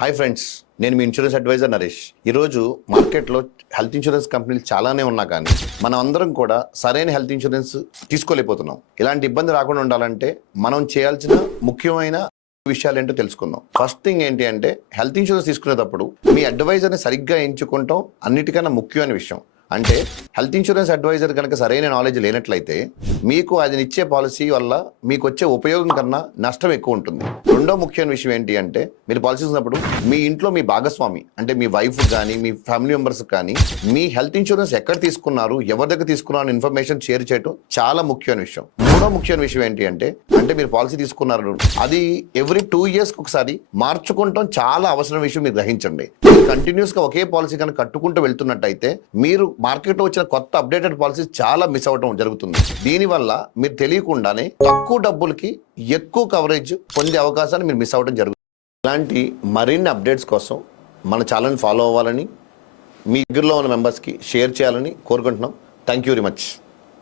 Hi friends, నేను మీ insurance advisor Naresh. ఈరోజు మార్కెట్లో హెల్త్ ఇన్సూరెన్స్ కంపెనీలు చాలానే ఉన్నా కానీ మనం అందరం కూడా సరైన హెల్త్ ఇన్సూరెన్స్ తీసుకోలేకపోతున్నాం. ఇలాంటి ఇబ్బంది రాకుండా ఉండాలంటే మనం చేయాల్సిన ముఖ్యమైన విషయాలు ఏంటో తెలుసుకుందాం. ఫస్ట్ థింగ్ ఏంటి అంటే, హెల్త్ ఇన్సూరెన్స్ తీసుకునేటప్పుడు మీ అడ్వైజర్ని సరిగ్గా ఎంచుకుంటాం అన్నిటికన్నా ముఖ్యమైన విషయం. అంటే హెల్త్ ఇన్సూరెన్స్ అడ్వైజర్ కనుక సరైన నాలెడ్జ్ లేనట్లయితే మీకు అది ఇచ్చే పాలసీ వల్ల మీకు వచ్చే ఉపయోగం కన్నా నష్టం ఎక్కువ ఉంటుంది. రెండో ముఖ్యమైన విషయం ఏంటి అంటే, మీరు పాలసీ ఇచ్చినప్పుడు మీ ఇంట్లో మీ భాగస్వామి అంటే మీ వైఫ్ కానీ మీ ఫ్యామిలీ మెంబర్స్ కానీ మీ హెల్త్ ఇన్సూరెన్స్ ఎక్కడ తీసుకున్నారు, ఎవరి దగ్గర తీసుకున్నారు ఇన్ఫర్మేషన్ షేర్ చేయడం చాలా ముఖ్యమైన విషయం. మూడో ముఖ్యమైన విషయం ఏంటి అంటే మీరు పాలసీ తీసుకున్నారు అది ఎవ్రీ 2 years ఒకసారి మార్చుకుంటాం చాలా అవసరం విషయం మీరు గ్రహించండి. కంటిన్యూస్ గా ఒకే పాలసీ కనుక కట్టుకుంటూ వెళ్తున్నట్టయితే మీరు మార్కెట్లో వచ్చిన కొత్త అప్డేటెడ్ పాలసీ చాలా మిస్ అవ్వడం జరుగుతుంది. దీనివల్ల మీరు తెలియకుండానే తక్కువ డబ్బులకి ఎక్కువ కవరేజ్ పొందే అవకాశాన్ని మీరు మిస్ అవ్వడం జరుగుతుంది. ఇలాంటి మరిన్ని అప్డేట్స్ కోసం మన ఛానల్ని ఫాలో అవ్వాలని, మీ దగ్గరలో ఉన్న మెంబర్స్కి షేర్ చేయాలని కోరుకుంటున్నాం. Thank you very much.